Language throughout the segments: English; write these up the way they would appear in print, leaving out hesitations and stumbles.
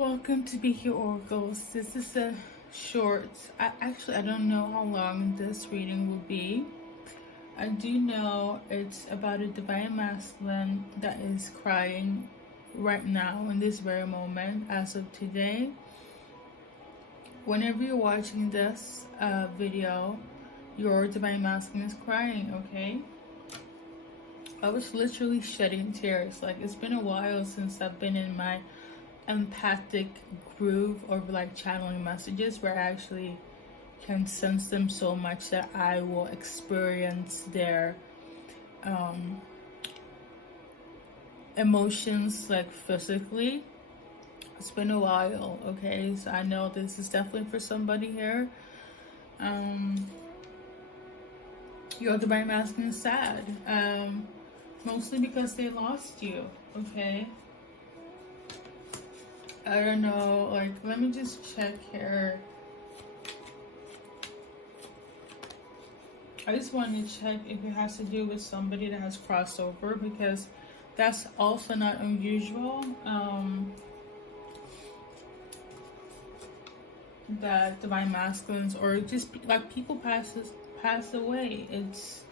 Welcome to BKA Oracles. This is a short, I don't know how long this reading will be. I do know it's about a divine masculine that is crying right now in this very moment as of today. Whenever you're watching this video, your divine masculine is crying, okay? I was literally shedding tears. Like, it's been a while since I've been in my empathic groove or like channeling messages where I actually can sense them so much that I will experience their emotions like physically. It's been a while, okay? So I know this is definitely for somebody here. Your divine masculine is sad, mostly because they lost you, okay? I don't know, like, let me just check here. I just want to check if it has to do with somebody that has crossover, because that's also not unusual. That divine masculines or just like people pass away. It's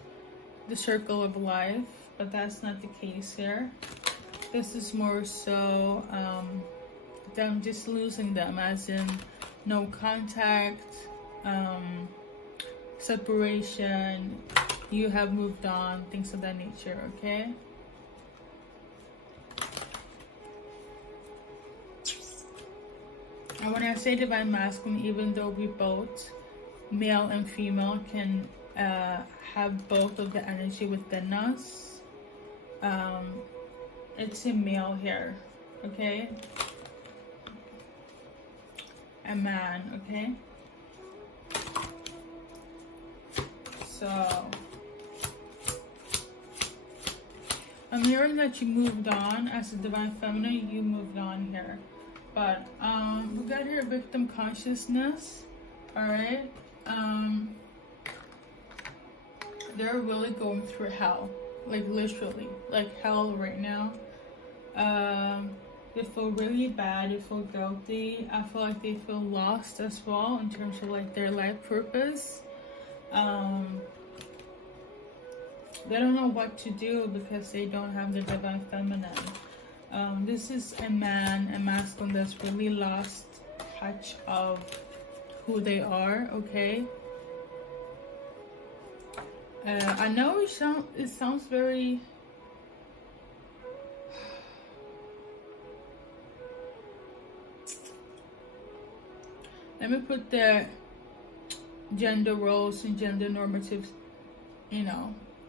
the circle of life, but that's not the case here. This is more so them just losing them, as in no contact, separation, you have moved on, things of that nature, okay? And when I say divine masculine, even though we both, male and female, can have both of the energy within us, it's a male here, okay? A man, okay? So I'm hearing that you moved on as a divine feminine. You moved on here, but we got here victim consciousness. All right, they're really going through hell, like literally, like hell right now. They feel really bad, they feel guilty. I feel like they feel lost as well in terms of like their life purpose. They don't know what to do because they don't have the divine feminine. This is a man, a masculine that's really lost touch of who they are, okay? I know it sounds very... Let me put the gender roles and gender normative,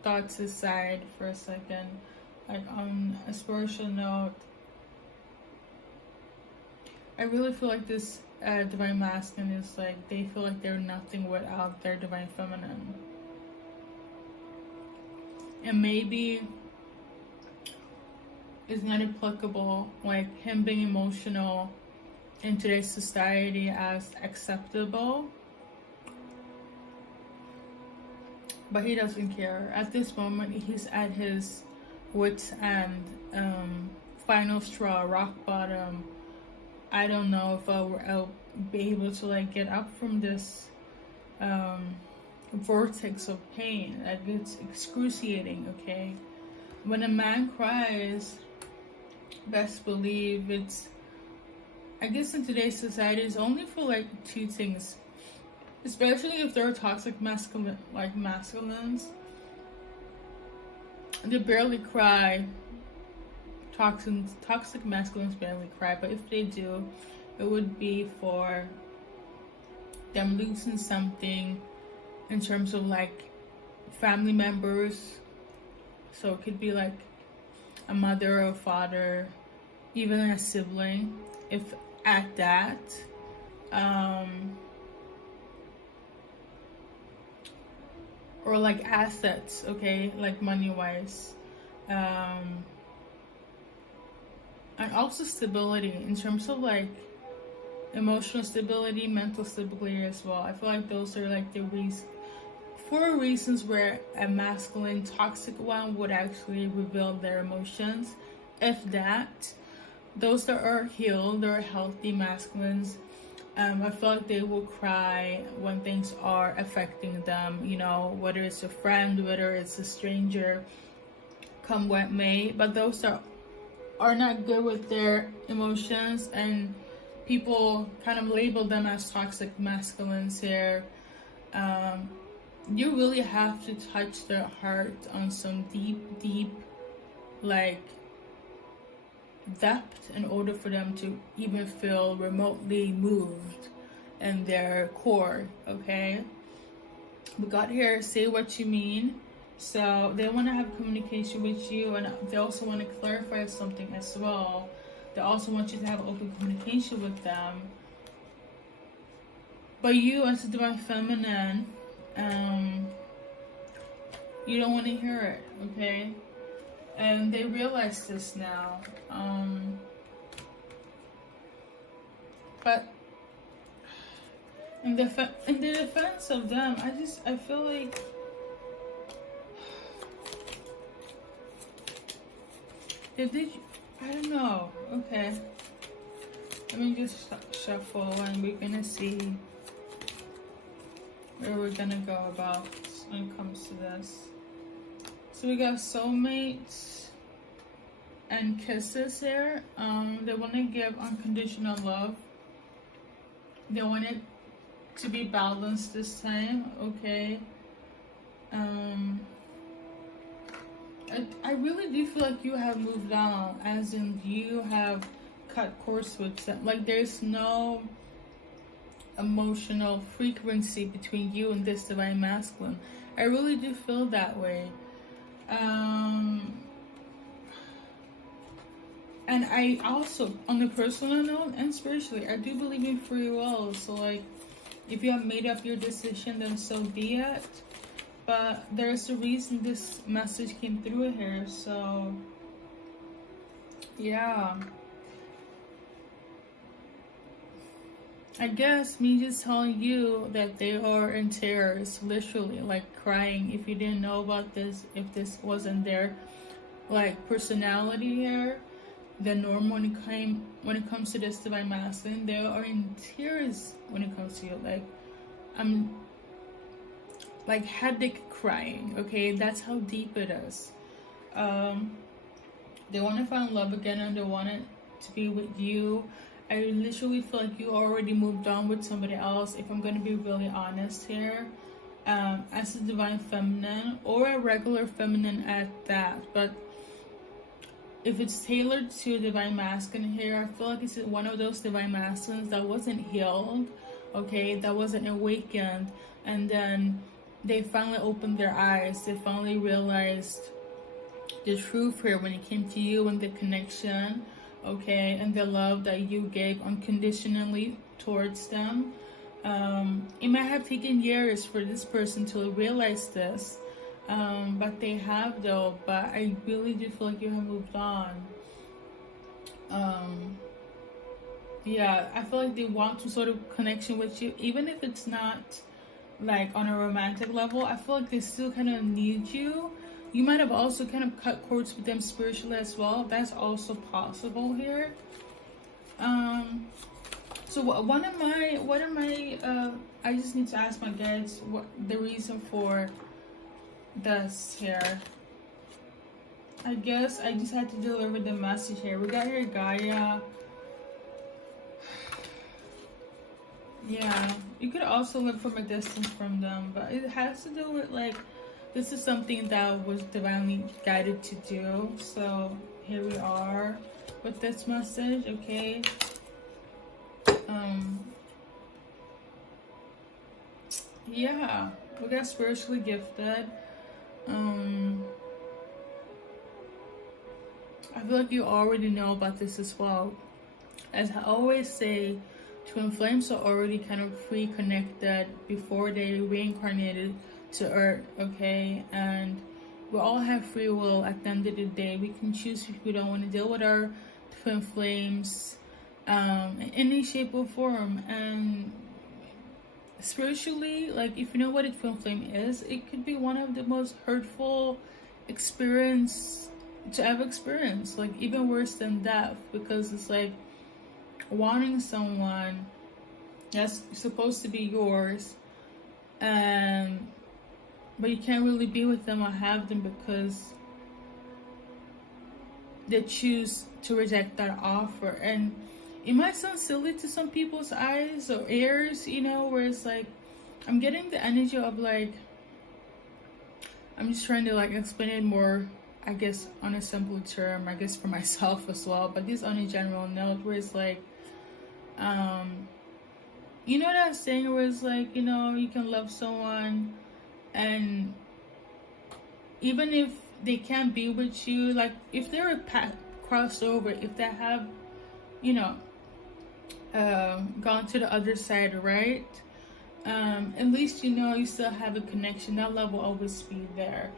thoughts aside for a second. Like, on a spiritual note, I really feel like this divine masculine is like, they feel like they're nothing without their divine feminine. And maybe it's not applicable, like him being emotional in today's society as acceptable, but he doesn't care. At this moment, he's at his wit's end, final straw, rock bottom. I don't know if I'll be able to like get up from this vortex of pain. Like, it's excruciating, okay? When a man cries, best believe it's, I guess in today's society, it's only for like two things, especially if they're toxic masculines. They barely cry. Toxic masculines barely cry, but if they do, it would be for them losing something in terms of like family members. So it could be like a mother or a father, even a sibling, if at that. Or like assets, okay, like money wise, and also stability in terms of like emotional stability, mental stability as well. I feel like those are like the four reasons where a masculine toxic one would actually reveal their emotions, if that. those that are healed, they're healthy masculines. I feel like they will cry when things are affecting them, you know, whether it's a friend, whether it's a stranger, come what may. But those that are not good with their emotions, and people kind of label them as toxic masculines here, you really have to touch their heart on some deep, like, depth in order for them to even feel remotely moved in their core. Okay, we got here, say what you mean. So they want to have communication with you, and they also want to clarify something as well. They also want you to have open communication with them. But you, as a divine feminine, you don't want to hear it. Okay, and they realize this now. But in the defense of them, I feel like I don't know. Okay, let me just shuffle, and we're gonna see where we're gonna go about when it comes to this. So we got soulmates and kisses here. They want to give unconditional love. They want it to be balanced this time. Okay. I really do feel like you have moved on, as in you have cut course with them. Like, there's no emotional frequency between you and this divine masculine. I really do feel that way. And I also, on a personal note and spiritually, I do believe in free will. So, like, if you have made up your decision, then so be it. But there's a reason this message came through here. So, yeah. I guess me just telling you that they are in tears, literally, like crying. If you didn't know about this, if this wasn't their, like, personality here, the norm when it comes to this divine masculine, they are in tears when it comes to you. Like, I'm like headache crying. Okay, that's how deep it is. They want to find love again, and they want it to be with you. I literally feel like you already moved on with somebody else, if I'm going to be really honest here. As a divine feminine, or a regular feminine at that. But if it's tailored to a divine masculine here, I feel like it's one of those divine masculines that wasn't healed, okay, that wasn't awakened, and then they finally opened their eyes. They finally realized the truth here when it came to you and the connection, okay, and the love that you gave unconditionally towards them. It might have taken years for this person to realize this, but they have, though. But I really do feel like you have moved on. Yeah, I feel like they want some sort of connection with you, even if it's not like on a romantic level. I feel like they still kind of need you. You might have also kind of cut cords with them spiritually as well. That's also possible here. So what am I I just need to ask my guides what the reason for this here. I guess I just had to deliver the message here. We got here Gaia. Yeah, you could also look from a distance from them, but it has to do with, like, this is something that was divinely guided to do. So here we are with this message, okay? Yeah, we got spiritually gifted. I feel like you already know about this as well. As I always say, twin flames are already kind of pre-connected before they reincarnated to Earth, okay? And we all have free will at the end of the day. We can choose if we don't want to deal with our twin flames in any shape or form. And spiritually, like, if you know what a twin flame is, it could be one of the most hurtful experience to ever experience, like even worse than death, because it's like wanting someone that's supposed to be yours, and but you can't really be with them or have them because they choose to reject that offer. And it might sound silly to some people's eyes or ears, you know, where it's like I'm getting the energy of like, I'm just trying to like explain it more, I guess, on a simpler term, I guess for myself as well, but just on a general note, where it's like, you know that saying where it's like, you know, you can love someone and even if they can't be with you, like if they're a path crossed over, if they have, you know, gone to the other side, right? At least you know you still have a connection. That love will always be there.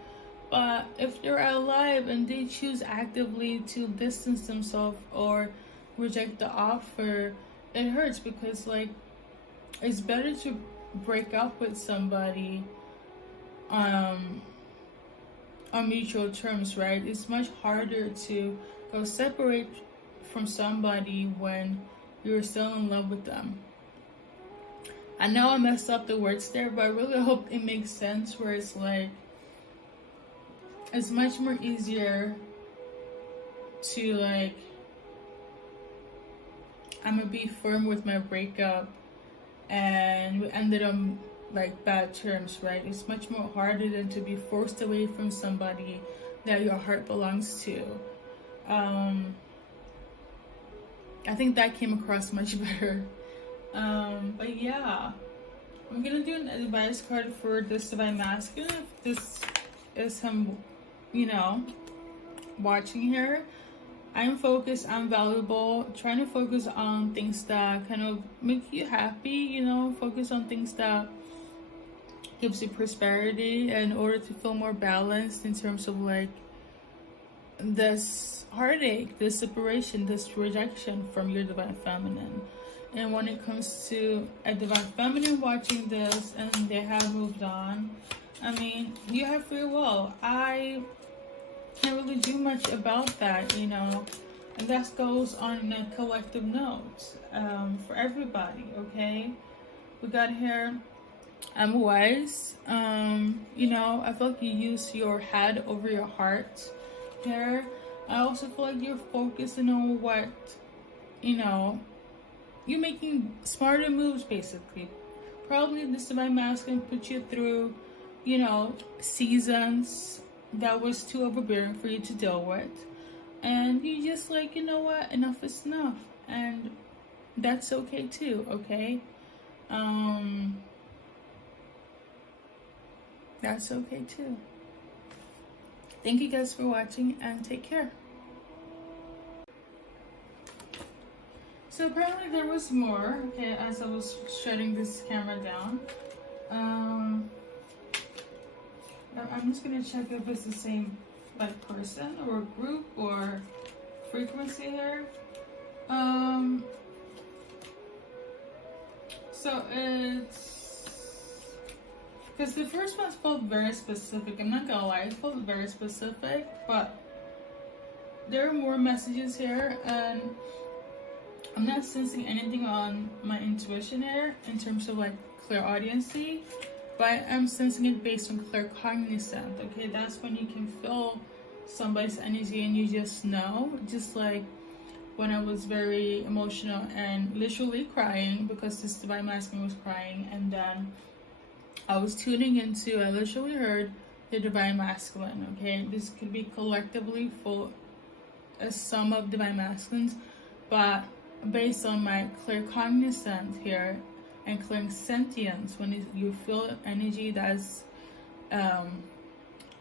But if they're alive and they choose actively to distance themselves or reject the offer, it hurts, because like it's better to break up with somebody on mutual terms, right? It's much harder to go separate from somebody when you're still in love with them. I know I messed up the words there, but I really hope it makes sense, where it's like it's much more easier to like, I'm gonna be firm with my breakup and we ended on like bad terms, right? It's much more harder than to be forced away from somebody that your heart belongs to. I think that came across much better. But yeah, I'm gonna do an advice card for this divine masculine. If this is him, you know, watching here, I'm focused, I'm valuable, trying to focus on things that kind of make you happy, you know, focus on things that gives you prosperity in order to feel more balanced in terms of like this heartache, this separation, this rejection from your divine feminine. And when it comes to a divine feminine watching this and they have moved on, I mean, you have free will. I can't really do much about that, you know, and that goes on a collective note for everybody. Okay, we got here, I'm wise. You know, I feel like you use your head over your heart here. I also feel like you're focusing on what, you know, you're making smarter moves basically. Probably this divine masculine put you through, you know, seasons that was too overbearing for you to deal with, and you just like, you know what, enough is enough, and that's okay too. Okay, that's okay too. Thank you guys for watching and take care. So apparently there was more, okay, as I was shutting this camera down. I'm just gonna check if it's the same like person or group or frequency here. So it's because the first one felt very specific. I'm not gonna lie, it felt very specific, but there are more messages here, and I'm not sensing anything on my intuition here in terms of like clairaudiency, but I'm sensing it based on claircognizant. Okay, that's when you can feel somebody's energy and you just know. Just like when I was very emotional and literally crying because this divine masculine was crying, and then I was tuning into, I literally heard the divine masculine. Okay, this could be collectively for a sum of divine masculines, but based on my claircognizant here and clairsentience, when you feel energy, that's a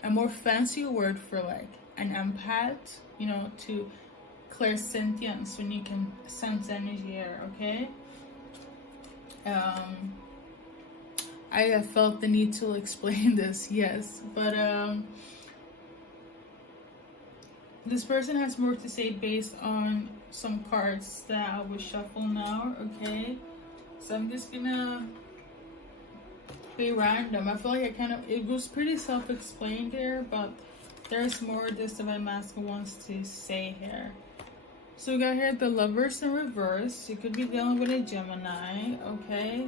more fancy word for like an empath, you know, to clairsentience, when you can sense energy here. Okay, I felt the need to explain this, yes, but this person has more to say based on some cards that I will shuffle now. Okay, so I'm just gonna be random. I feel like it was pretty self-explained there, but There's more this Divine Masculine wants to say here. So we got here the Lovers in reverse. You could be dealing with a Gemini, okay?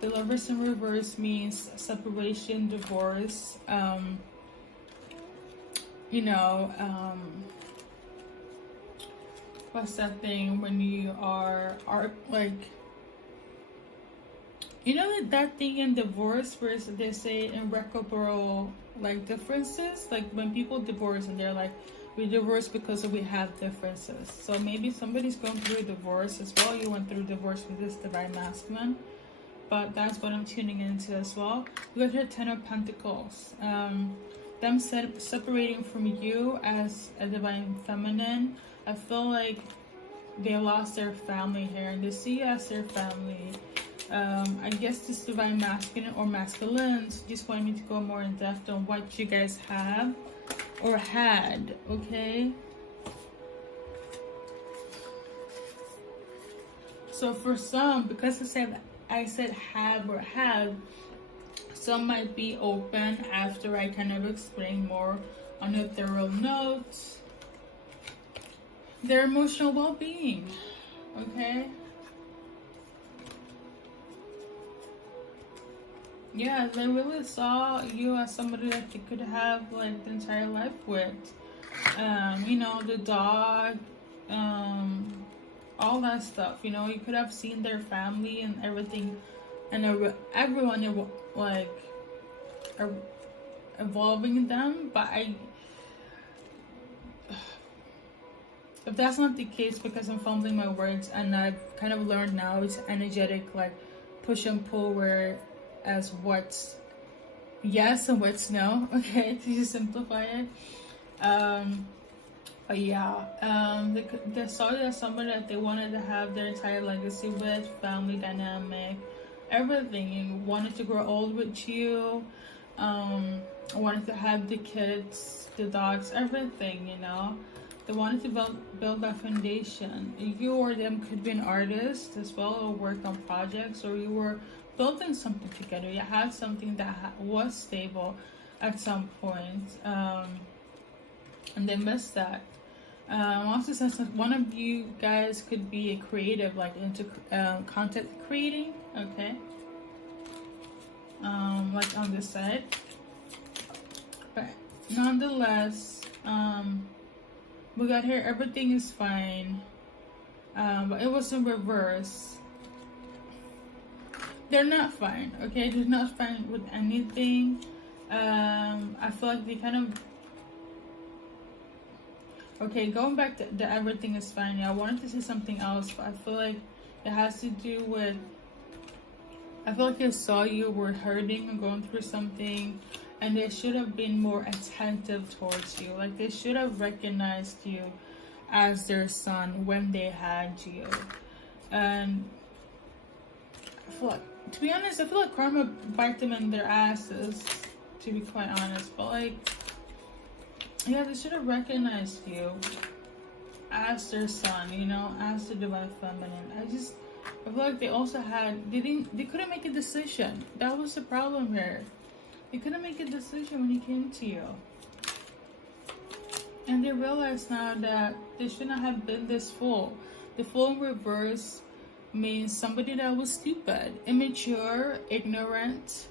The Lovers in reverse means separation, divorce, you know, what's that thing when you are like, you know that thing in divorce where they say irreparable like differences, like when people divorce and they're like, we divorce because we have differences. So maybe somebody's going through a divorce as well. You went through divorce with this Divine Masculine, but that's what I'm tuning into as well. We got here 10 of Pentacles. Them separating from you as a Divine Feminine. I feel like they lost their family here and they see you as their family. I guess this Divine Masculine or Masculines just want me to go more in depth on what you guys have or had, okay? So for some, because I said have or had, some might be open after I kind of explain more on a thorough note. Their emotional well-being, okay? Yeah, they really saw you as somebody that they could have like the entire life with. You know, the dog, all that stuff. You know, you could have seen their family and everything, and everyone like evolving them. But if that's not the case, because I'm fumbling my words, and I've kind of learned now it's energetic, like push and pull, where as what's yes and what's no, okay, to just simplify it. But yeah, they saw it as somebody that they wanted to have their entire legacy with, family dynamic, everything. You wanted to grow old with you, wanted to have the kids, the dogs, everything, you know. They wanted to build that foundation. You or them could be an artist as well, or work on projects, or you were building something together. You had something that was stable at some point, and they missed that. Also says that one of you guys could be a creative, like into content creating, okay, like on this side. But nonetheless, we got here everything is fine, but it was in reverse. They're not fine, okay? They're not fine with anything. I feel like they kind of... Okay, going back to the everything is fine. Yeah, I wanted to say something else, but I feel like it has to do with... I feel like they saw you were hurting and going through something, and they should have been more attentive towards you. Like, they should have recognized you as their son when they had you. And I feel like... To be honest, I feel like karma bite them in their asses, to be quite honest. But like, yeah, they should have recognized you as their son, you know, as the Divine Feminine. I feel like they also had, they couldn't make a decision. That was the problem here. They couldn't make a decision when he came to you. And they realized now that they shouldn't have been this full. The full in reverse means somebody that was stupid, immature, ignorant,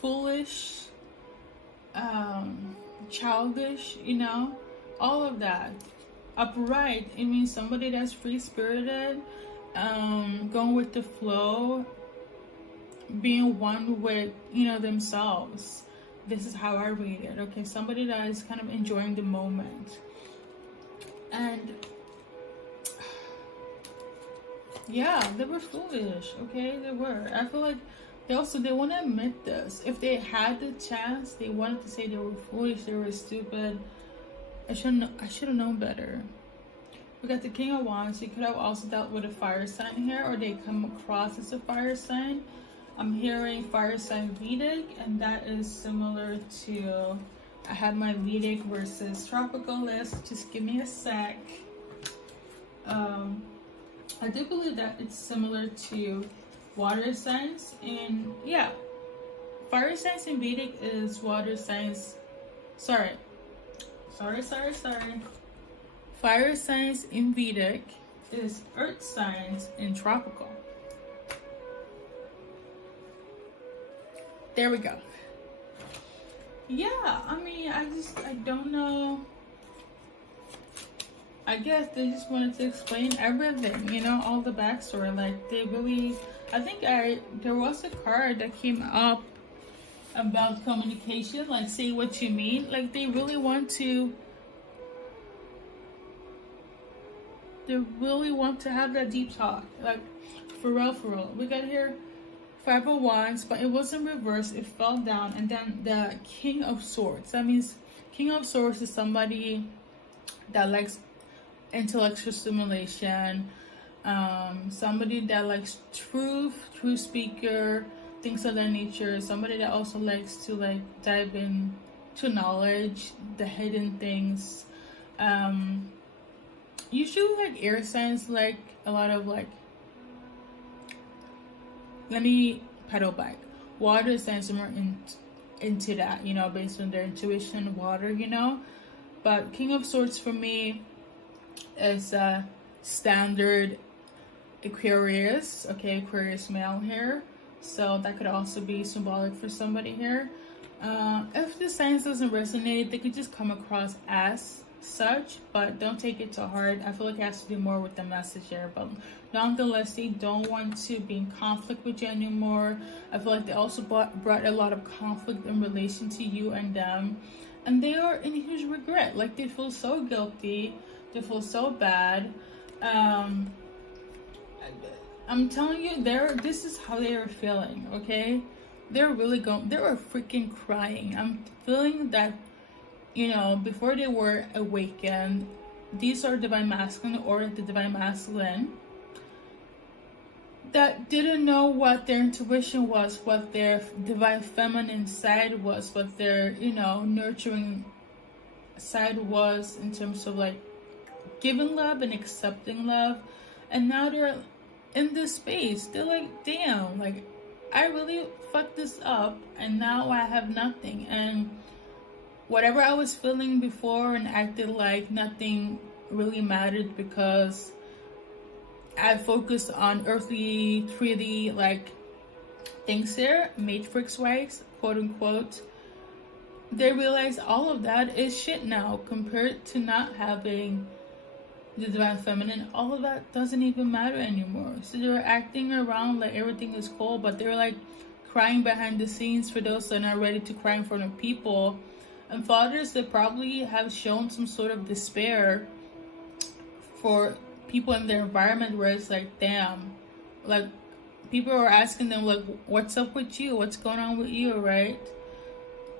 foolish, childish, you know, all of that. Upright, it means somebody that's free-spirited, going with the flow, being one with, you know, themselves. This is how I read it, okay? Somebody that is kind of enjoying the moment. And yeah, they were foolish, okay? They were. I feel like they want to admit this. If they had the chance, they wanted to say they were foolish, they were stupid. I should have known better. We got the King of Wands. You could have also dealt with a fire sign here, or they come across as a fire sign. I'm hearing fire sign Vedic, and that is similar to... I have my Vedic versus tropical list. Just give me a sec. I do believe that it's similar to water signs, and yeah, fire signs in Vedic is water signs Sorry. Fire signs in Vedic is earth signs in tropical. There we go. Yeah, I mean, I don't know. I guess they just wanted to explain everything, you know, all the backstory. Like, they really, there was a card that came up about communication, like, say what you mean. Like, they really want to have that deep talk. Like, for real. We got here 5 of Wands, but it wasn't reversed. It fell down. And then the King of Swords. That means King of Swords is somebody that likes intellectual stimulation, somebody that likes truth speaker, things of that nature, somebody that also likes to like dive in to knowledge, the hidden things. Usually like air signs like a lot of like, let me pedal back. Water signs are more into that, you know, based on their intuition, water, you know. But King of Swords for me is standard Aquarius, okay, Aquarius male here. So that could also be symbolic for somebody here. If the signs doesn't resonate, they could just come across as such, but don't take it to heart. I feel like it has to do more with the message here, but nonetheless, they don't want to be in conflict with you anymore. I feel like they also brought a lot of conflict in relation to you and them, and they are in huge regret. Like, they feel so guilty, they feel so bad. I'm telling you, this is how they are feeling, okay? They were freaking crying. I'm feeling that, you know, before they were awakened, these are divine masculine or the divine masculine that didn't know what their intuition was, what their divine feminine side was, what their, you know, nurturing side was in terms of like giving love and accepting love. And now they're in this space. They're like, damn, like, I really fucked this up and now I have nothing. And whatever I was feeling before and acted like nothing really mattered because I focused on earthly, 3D, like, things here, matrix-wise, quote-unquote. They realize all of that is shit now compared to not having the divine feminine. All of that doesn't even matter anymore. So they're acting around like everything is cool, but they're like crying behind the scenes for those that are not ready to cry in front of people. And fathers that probably have shown some sort of despair for people in their environment where it's like, damn, like, people are asking them like, what's up with you, what's going on with you, right?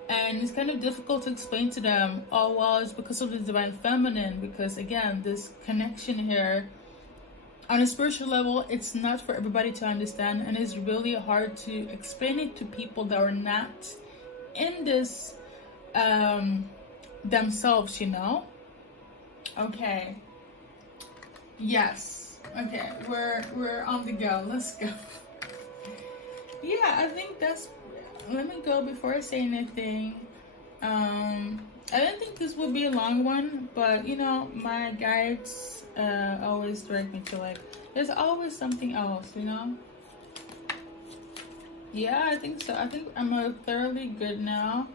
And it's kind of difficult to explain to them, oh well, it's because of the divine feminine, because again, this connection here on a spiritual level, it's not for everybody to understand, and it's really hard to explain it to people that are not in this themselves, you know. Okay, yes, okay, we're on the go. Let's go. Yeah, I think that's, let me go before I say anything. I didn't think this would be a long one, but you know, my guides always direct me to like, there's always something else, you know. Yeah, I think so. I think I'm thoroughly good now.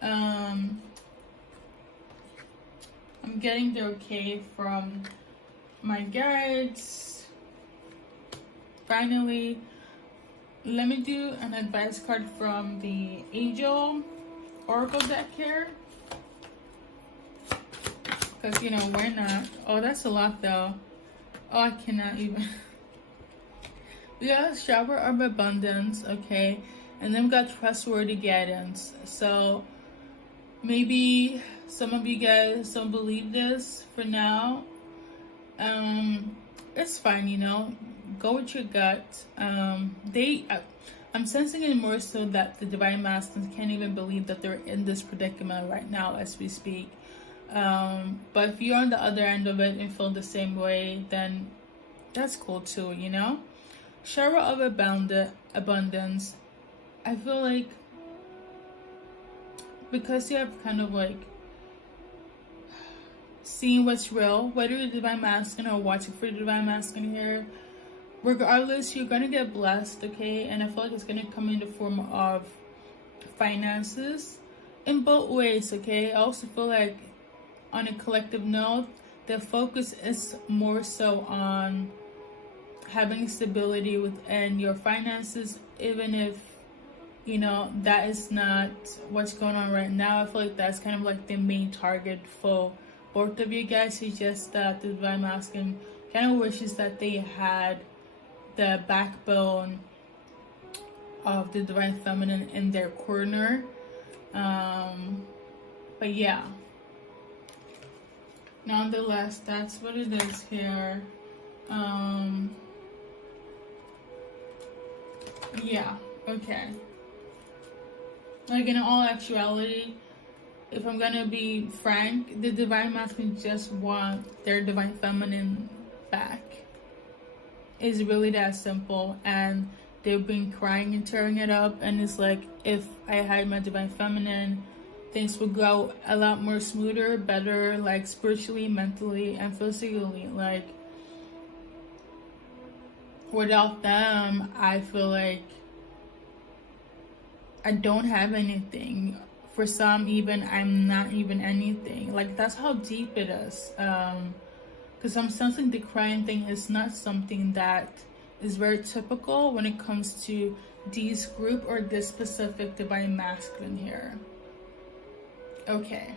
I'm getting the okay from my guides. Finally, let me do an advice card from the Angel Oracle deck here. Because, you know, why not? Oh, that's a lot though. Oh, I cannot even. We got Shower of Abundance, okay? And then we got Trustworthy Guidance. So, maybe some of you guys don't believe this for now. It's fine, you know. Go with your gut. I'm sensing it more so that the divine masculines can't even believe that they're in this predicament right now as we speak. But if you're on the other end of it and feel the same way, then that's cool too, you know. Shower of Abundance. I feel like because you have kind of like seeing what's real, whether you're divine masculine or watching for the divine masculine here, regardless, you're gonna get blessed, okay? And I feel like it's gonna come in the form of finances in both ways, okay? I also feel like on a collective note, the focus is more so on having stability within your finances, even if, you know, that is not what's going on right now. I feel like that's kind of like the main target for both of you guys. It's just that the divine masculine kind of wishes that they had the backbone of the divine feminine in their corner. But yeah, nonetheless, that's what it is here. Yeah, okay. Like, in all actuality, if I'm gonna be frank, the divine masculine just want their divine feminine back. It's really that simple, and they've been crying and tearing it up, and it's like, if I had my divine feminine, things would go a lot more smoother, better, like spiritually, mentally, and physically. Like, without them, I feel like I don't have anything. For some, even, I'm not even anything. Like, that's how deep it is. Because I'm sensing the crying thing is not something that is very typical when it comes to this group or this specific divine masculine here. Okay.